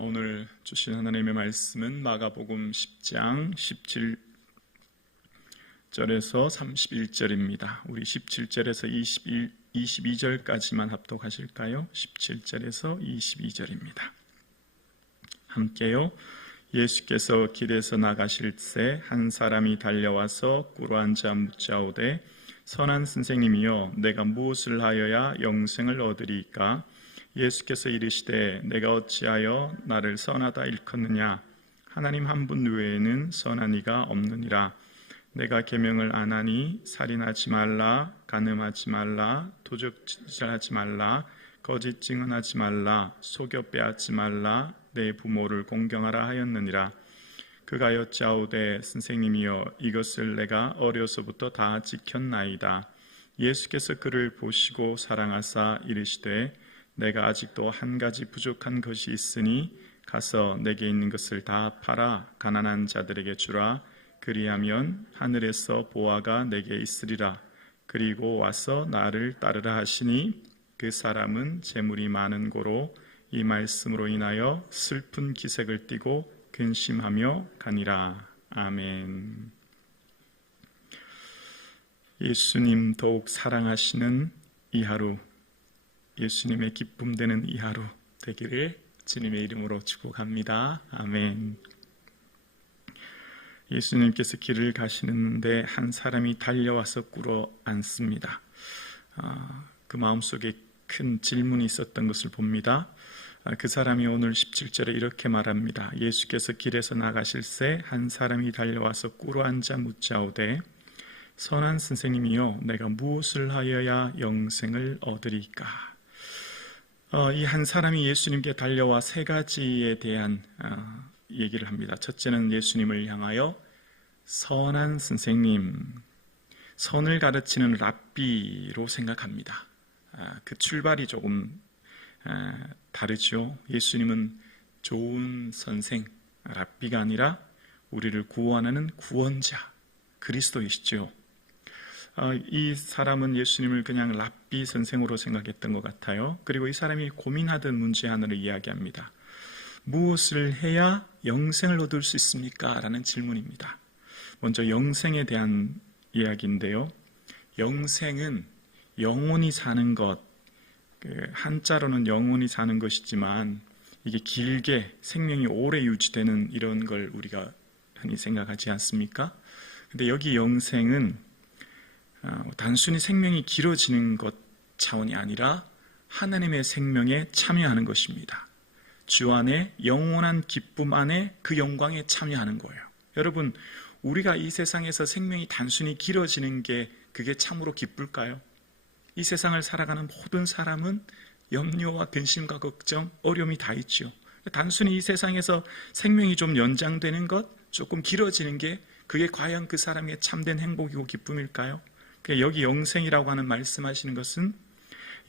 오늘 주신 하나님의 말씀은 마가복음 10장 17절에서 31절입니다. 우리 17절에서 22절까지만 합독하실까요? 17절에서 22절입니다. 함께요. 예수께서 길에서 나가실새 한 사람이 달려와서 꿇어앉아 묻자오되 선한 선생님이여 내가 무엇을 하여야 영생을 얻으리이까? 예수께서 이르시되 내가 어찌하여 나를 선하다 일컫느냐? 하나님 한 분 외에는 선한 이가 없느니라. 내가 계명을 안 하니 살인하지 말라, 간음하지 말라, 도적질하지 말라, 거짓 증언하지 말라, 속여 빼앗지 말라, 내 부모를 공경하라 하였느니라. 그가 여짜오되 선생님이여 이것을 내가 어려서부터 다 지켰나이다. 예수께서 그를 보시고 사랑하사 이르시되 내가 아직도 한 가지 부족한 것이 있으니 가서 내게 있는 것을 다 팔아 가난한 자들에게 주라. 그리하면 하늘에서 보화가 내게 있으리라. 그리고 와서 나를 따르라 하시니 그 사람은 재물이 많은 고로 이 말씀으로 인하여 슬픈 기색을 띠고 근심하며 가니라. 아멘. 예수님 더욱 사랑하시는 이 하루, 예수님의 기쁨 되는 이 하루 되기를 주님의 이름으로 축복합니다. 아멘. 예수님께서 길을 가시는데 한 사람이 달려와서 꿇어 앉습니다. 그 마음속에 큰 질문이 있었던 것을 봅니다. 그 사람이 오늘 17절에 이렇게 말합니다. 예수께서 길에서 나가실새 한 사람이 달려와서 꿇어 앉아 묻자오되 선한 선생님이여 내가 무엇을 하여야 영생을 얻으리까? 이 한 사람이 예수님께 달려와 세 가지에 대한 얘기를 합니다. 첫째는 예수님을 향하여 선한 선생님, 선을 가르치는 랍비로 생각합니다. 그 출발이 조금 다르죠. 예수님은 좋은 선생, 랍비가 아니라 우리를 구원하는 구원자, 그리스도이시죠. 이 사람은 예수님을 그냥 랍비 선생으로 생각했던 것 같아요. 그리고 이 사람이 고민하던 문제 하나를 이야기합니다. 무엇을 해야 영생을 얻을 수 있습니까? 라는 질문입니다. 먼저 영생에 대한 이야기인데요. 영생은 영원히 사는 것, 한자로는 영원히 사는 것이지만 이게 길게 생명이 오래 유지되는 이런 걸 우리가 흔히 생각하지 않습니까? 근데 여기 영생은 단순히 생명이 길어지는 것 차원이 아니라 하나님의 생명에 참여하는 것입니다. 주 안에 영원한 기쁨 안에 그 영광에 참여하는 거예요. 여러분, 우리가 이 세상에서 생명이 단순히 길어지는 게 그게 참으로 기쁠까요? 이 세상을 살아가는 모든 사람은 염려와 근심과 걱정, 어려움이 다 있죠. 단순히 이 세상에서 생명이 좀 연장되는 것, 조금 길어지는 게 그게 과연 그 사람의 참된 행복이고 기쁨일까요? 여기 영생이라고 하는 말씀하시는 것은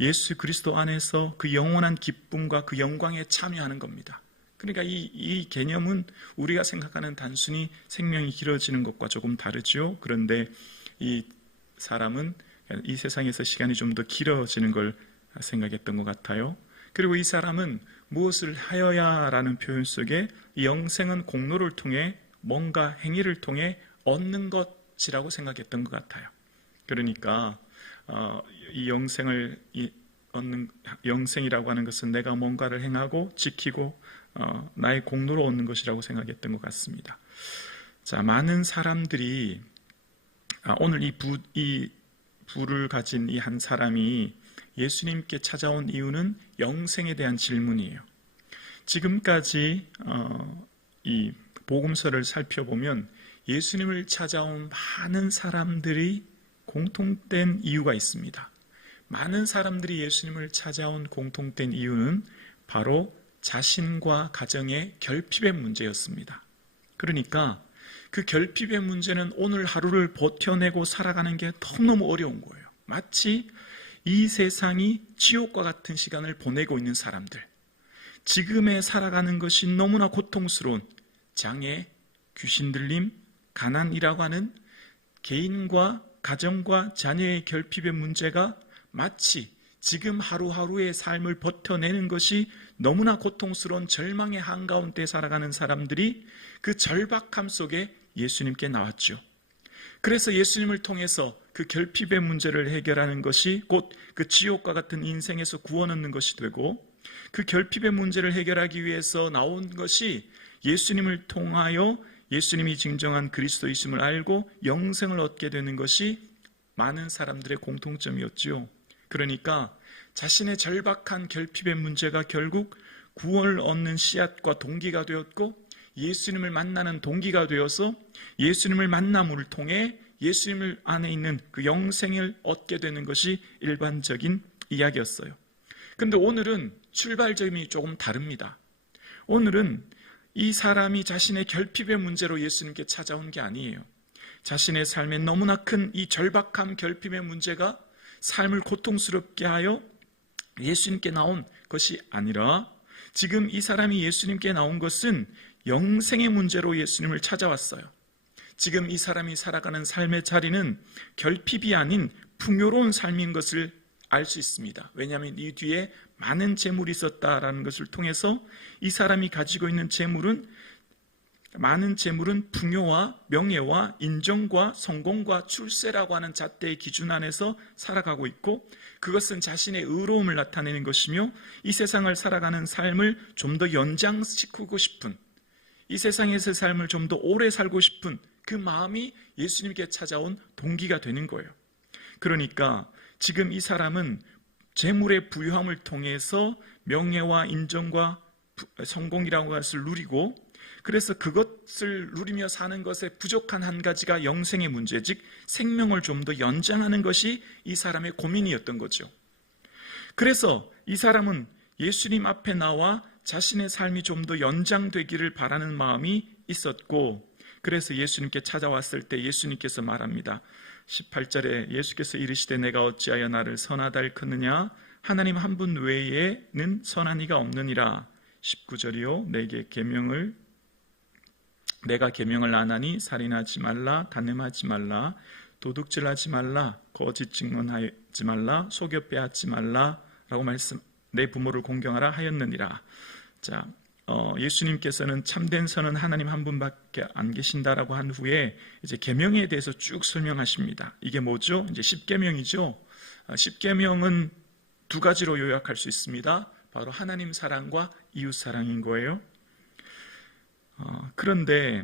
예수 그리스도 안에서 그 영원한 기쁨과 그 영광에 참여하는 겁니다. 그러니까 이 개념은 우리가 생각하는 단순히 생명이 길어지는 것과 조금 다르죠. 그런데 이 사람은 이 세상에서 시간이 좀 더 길어지는 걸 생각했던 것 같아요. 그리고 이 사람은 무엇을 하여야 라는 표현 속에 이 영생은 공로를 통해 뭔가 행위를 통해 얻는 것이라고 생각했던 것 같아요. 그러니까 이 영생을 얻는 영생이라고 하는 것은 내가 뭔가를 행하고 지키고 나의 공로로 얻는 것이라고 생각했던 것 같습니다. 자, 많은 사람들이 오늘 이 부를 가진 이 한 사람이 예수님께 찾아온 이유는 영생에 대한 질문이에요. 지금까지 이 복음서를 살펴보면 예수님을 찾아온 많은 사람들이 공통된 이유가 있습니다. 많은 사람들이 예수님을 찾아온 공통된 이유는 바로 자신과 가정의 결핍의 문제였습니다. 그러니까 그 결핍의 문제는 오늘 하루를 버텨내고 살아가는 게 너무너무 어려운 거예요. 마치 이 세상이 지옥과 같은 시간을 보내고 있는 사람들, 지금에 살아가는 것이 너무나 고통스러운 장애, 귀신 들림, 가난이라고 하는 개인과 가정과 자녀의 결핍의 문제가 마치 지금 하루하루의 삶을 버텨내는 것이 너무나 고통스러운 절망의 한가운데 살아가는 사람들이 그 절박함 속에 예수님께 나왔죠. 그래서 예수님을 통해서 그 결핍의 문제를 해결하는 것이 곧 그 지옥과 같은 인생에서 구원 얻는 것이 되고, 그 결핍의 문제를 해결하기 위해서 나온 것이 예수님을 통하여 예수님이 진정한 그리스도이심을 알고 영생을 얻게 되는 것이 많은 사람들의 공통점이었죠. 그러니까 자신의 절박한 결핍의 문제가 결국 구원을 얻는 씨앗과 동기가 되었고, 예수님을 만나는 동기가 되어서 예수님을 만남을 통해 예수님을 안에 있는 그 영생을 얻게 되는 것이 일반적인 이야기였어요. 그런데 오늘은 출발점이 조금 다릅니다. 오늘은 이 사람이 자신의 결핍의 문제로 예수님께 찾아온 게 아니에요. 자신의 삶에 너무나 큰 이 절박함 결핍의 문제가 삶을 고통스럽게 하여 예수님께 나온 것이 아니라, 지금 이 사람이 예수님께 나온 것은 영생의 문제로 예수님을 찾아왔어요. 지금 이 사람이 살아가는 삶의 자리는 결핍이 아닌 풍요로운 삶인 것을 알 수 있습니다. 왜냐하면 이 뒤에 많은 재물이 있었다라는 것을 통해서 이 사람이 가지고 있는 많은 재물은 풍요와 명예와 인정과 성공과 출세라고 하는 잣대의 기준 안에서 살아가고 있고, 그것은 자신의 의로움을 나타내는 것이며 이 세상을 살아가는 삶을 좀 더 연장시키고 싶은, 이 세상에서의 삶을 좀 더 오래 살고 싶은 그 마음이 예수님께 찾아온 동기가 되는 거예요. 그러니까 지금 이 사람은 재물의 부유함을 통해서 명예와 인정과 성공이라고 하는 것을 누리고, 그래서 그것을 누리며 사는 것에 부족한 한 가지가 영생의 문제, 즉 생명을 좀 더 연장하는 것이 이 사람의 고민이었던 거죠. 그래서 이 사람은 예수님 앞에 나와 자신의 삶이 좀 더 연장되기를 바라는 마음이 있었고, 그래서 예수님께 찾아왔을 때 예수님께서 말합니다. 18절에 예수께서 이르시되 내가 어찌하여 나를 선하다 일컫느냐, 하나님 한 분 외에는 선한 이가 없느니라. 19절이요 내가 계명을 안 하니 살인하지 말라, 간음하지 말라, 도둑질하지 말라, 거짓 증언하지 말라, 속여 빼앗지 말라 라고 내 부모를 공경하라 하였느니라. 자, 예수님께서는 참된 선은 하나님 한 분밖에 안 계신다라고 한 후에 이제 계명에 대해서 쭉 설명하십니다. 이게 뭐죠? 이제 10계명이죠. 10계명은 두 가지로 요약할 수 있습니다. 바로 하나님 사랑과 이웃 사랑인 거예요. 그런데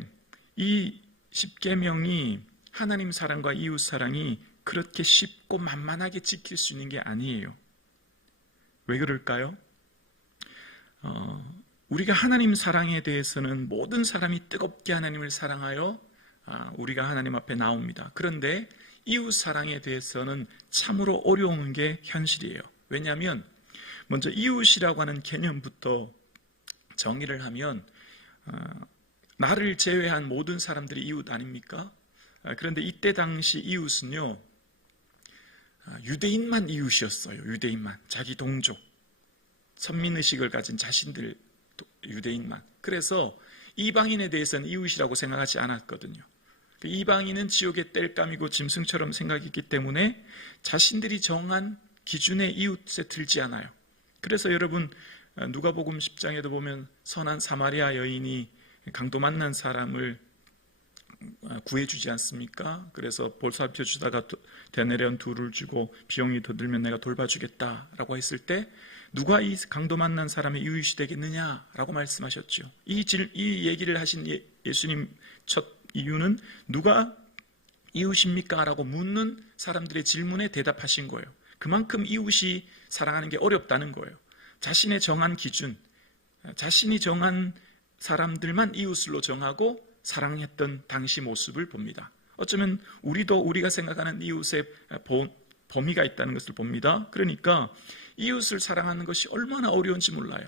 이 10계명이 하나님 사랑과 이웃 사랑이 그렇게 쉽고 만만하게 지킬 수 있는 게 아니에요. 왜 그럴까요? 우리가 하나님 사랑에 대해서는 모든 사람이 뜨겁게 하나님을 사랑하여 우리가 하나님 앞에 나옵니다. 그런데 이웃 사랑에 대해서는 참으로 어려운 게 현실이에요. 왜냐하면 먼저 이웃이라고 하는 개념부터 정의를 하면 나를 제외한 모든 사람들이 이웃 아닙니까? 그런데 이때 당시 이웃은요, 유대인만 이웃이었어요. 유대인만, 자기 동족, 선민의식을 가진 자신들 유대인만. 그래서 이방인에 대해서는 이웃이라고 생각하지 않았거든요. 이방인은 지옥의 땔감이고 짐승처럼 생각했기 때문에 자신들이 정한 기준의 이웃에 들지 않아요. 그래서 여러분 누가복음 10장에도 보면 선한 사마리아 여인이 강도 만난 사람을 구해주지 않습니까? 그래서 보살펴 주다가 되내려온 둘을 주고 비용이 더 들면 내가 돌봐주겠다라고 했을 때 누가 이 강도 만난 사람의 이웃이 되겠느냐라고 말씀하셨죠. 이 얘기를 하신 예수님 첫 이유는 누가 이웃입니까? 라고 묻는 사람들의 질문에 대답하신 거예요. 그만큼 이웃이 사랑하는 게 어렵다는 거예요. 자신의 정한 기준, 자신이 정한 사람들만 이웃으로 정하고 사랑했던 당시 모습을 봅니다. 어쩌면 우리도 우리가 생각하는 이웃의 범위가 있다는 것을 봅니다. 그러니까 이웃을 사랑하는 것이 얼마나 어려운지 몰라요.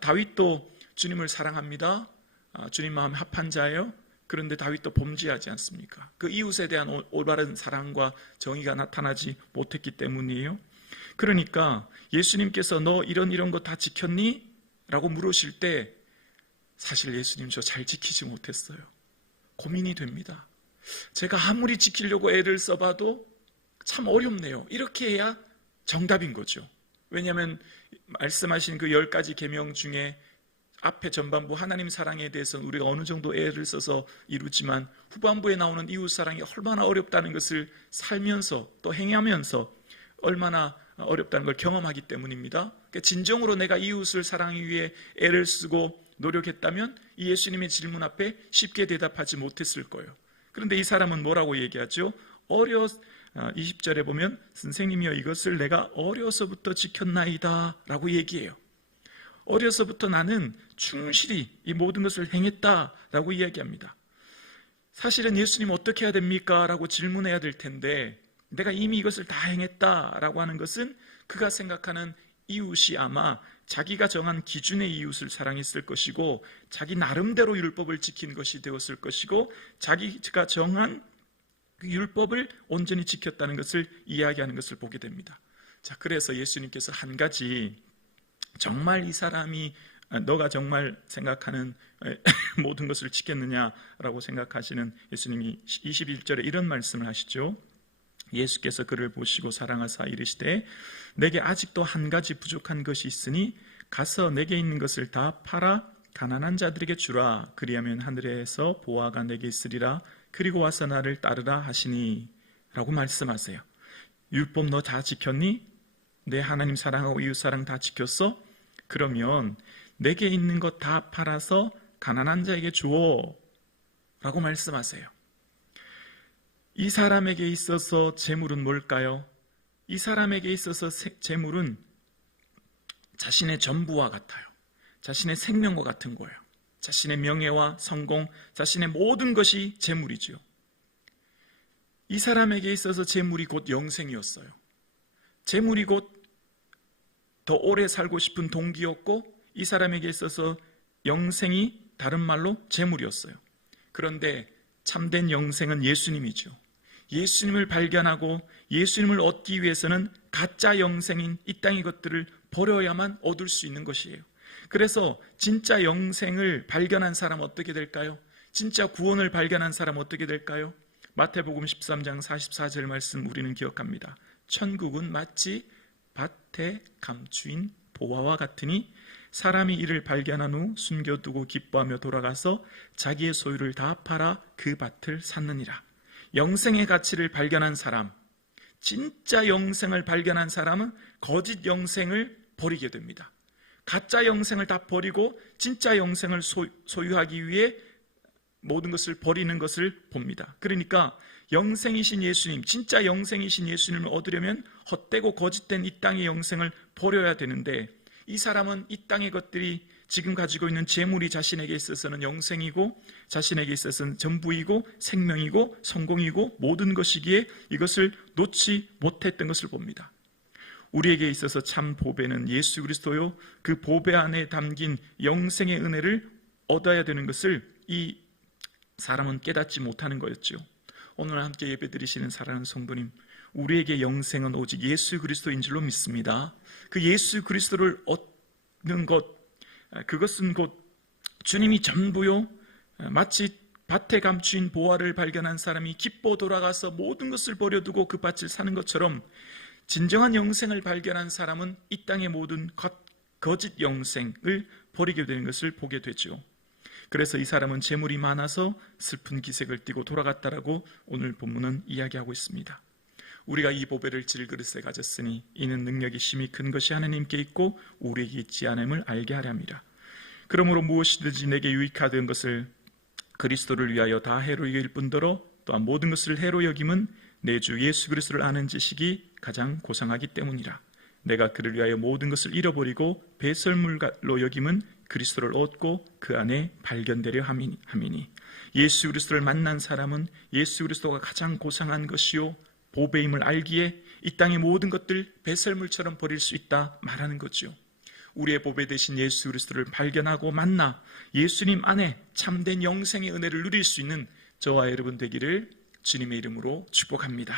다윗도 주님을 사랑합니다. 주님 마음에 합한 자예요. 그런데 다윗도 범죄하지 않습니까? 그 이웃에 대한 올바른 사랑과 정의가 나타나지 못했기 때문이에요. 그러니까 예수님께서 너 이런 거 다 지켰니? 라고 물으실 때 사실 예수님 저 잘 지키지 못했어요. 고민이 됩니다. 제가 아무리 지키려고 애를 써봐도 참 어렵네요. 이렇게 해야 정답인 거죠. 왜냐하면 말씀하신 그 10가지 계명 중에 앞에 전반부 하나님 사랑에 대해서는 우리가 어느 정도 애를 써서 이루지만 후반부에 나오는 이웃 사랑이 얼마나 어렵다는 것을 살면서 또 행하면서 얼마나 어렵다는 걸 경험하기 때문입니다. 그러니까 진정으로 내가 이웃을 사랑하기 위해 애를 쓰고 노력했다면 이 예수님의 질문 앞에 쉽게 대답하지 못했을 거예요. 그런데 이 사람은 뭐라고 얘기하죠? 20절에 보면 선생님이여 이것을 내가 어려서부터 지켰나이다 라고 얘기해요. 어려서부터 나는 충실히 이 모든 것을 행했다라고 이야기합니다. 사실은 예수님 어떻게 해야 됩니까? 라고 질문해야 될 텐데 내가 이미 이것을 다 행했다라고 하는 것은 그가 생각하는 이웃이 아마 자기가 정한 기준의 이웃을 사랑했을 것이고 자기 나름대로 율법을 지킨 것이 되었을 것이고 자기가 정한 그 율법을 온전히 지켰다는 것을 이야기하는 것을 보게 됩니다. 자, 그래서 예수님께서 한 가지 정말 이 사람이 너가 정말 생각하는 모든 것을 지켰느냐라고 생각하시는 예수님이 21절에 이런 말씀을 하시죠. 예수께서 그를 보시고 사랑하사 이르시되 내게 아직도 한 가지 부족한 것이 있으니 가서 내게 있는 것을 다 팔아 가난한 자들에게 주라. 그리하면 하늘에서 보화가 내게 있으리라. 그리고 와서 나를 따르라 하시니 라고 말씀하세요. 율법 너 다 지켰니? 내 하나님 사랑하고 이웃 사랑 다 지켰어? 그러면 내게 있는 것 다 팔아서 가난한 자에게 주어 라고 말씀하세요. 이 사람에게 있어서 재물은 뭘까요? 이 사람에게 있어서 재물은 자신의 전부와 같아요. 자신의 생명과 같은 거예요. 자신의 명예와 성공, 자신의 모든 것이 재물이죠. 이 사람에게 있어서 재물이 곧 영생이었어요. 재물이 곧 더 오래 살고 싶은 동기였고 이 사람에게 있어서 영생이 다른 말로 재물이었어요. 그런데 참된 영생은 예수님이죠. 예수님을 발견하고 예수님을 얻기 위해서는 가짜 영생인 이 땅의 것들을 버려야만 얻을 수 있는 것이에요. 그래서 진짜 영생을 발견한 사람 어떻게 될까요? 진짜 구원을 발견한 사람 어떻게 될까요? 마태복음 13장 44절 말씀 우리는 기억합니다. 천국은 마치 밭에 감추인 보화와 같으니 사람이 이를 발견한 후 숨겨두고 기뻐하며 돌아가서 자기의 소유를 다 팔아 그 밭을 샀느니라. 영생의 가치를 발견한 사람, 진짜 영생을 발견한 사람은 거짓 영생을 버리게 됩니다. 가짜 영생을 다 버리고 진짜 영생을 소유하기 위해 모든 것을 버리는 것을 봅니다. 그러니까 영생이신 예수님, 진짜 영생이신 예수님을 얻으려면 헛되고 거짓된 이 땅의 영생을 버려야 되는데 이 사람은 이 땅의 것들이 지금 가지고 있는 재물이 자신에게 있어서는 영생이고 자신에게 있어서는 전부이고 생명이고 성공이고 모든 것이기에 이것을 놓지 못했던 것을 봅니다. 우리에게 있어서 참 보배는 예수 그리스도요. 그 보배 안에 담긴 영생의 은혜를 얻어야 되는 것을 이 사람은 깨닫지 못하는 거였죠. 오늘 함께 예배드리시는 사랑하는 성도님, 우리에게 영생은 오직 예수 그리스도인 줄로 믿습니다. 그 예수 그리스도를 얻는 것, 그것은 곧 주님이 전부요. 마치 밭에 감추인 보화를 발견한 사람이 기뻐 돌아가서 모든 것을 버려두고 그 밭을 사는 것처럼 진정한 영생을 발견한 사람은 이 땅의 모든 거짓 영생을 버리게 되는 것을 보게 되죠. 그래서 이 사람은 재물이 많아서 슬픈 기색을 띠고 돌아갔다라고 오늘 본문은 이야기하고 있습니다. 우리가 이 보배를 질그릇에 가졌으니 이는 능력이 심히 큰 것이 하나님께 있고 우리에게 있지 않음을 알게 하려 함이라. 그러므로 무엇이든지 내게 유익하던 것을 그리스도를 위하여 다 해로 여길 뿐더러 또한 모든 것을 해로 여김은 내 주 예수 그리스도를 아는 지식이 가장 고상하기 때문이라. 내가 그를 위하여 모든 것을 잃어버리고 배설물로 여김은 그리스도를 얻고 그 안에 발견되려 함이니 예수 그리스도를 만난 사람은 예수 그리스도가 가장 고상한 것이요 보배임을 알기에 이 땅의 모든 것들 배설물처럼 버릴 수 있다 말하는 거죠. 우리의 보배 되신 예수 그리스도를 발견하고 만나 예수님 안에 참된 영생의 은혜를 누릴 수 있는 저와 여러분 되기를 주님의 이름으로 축복합니다.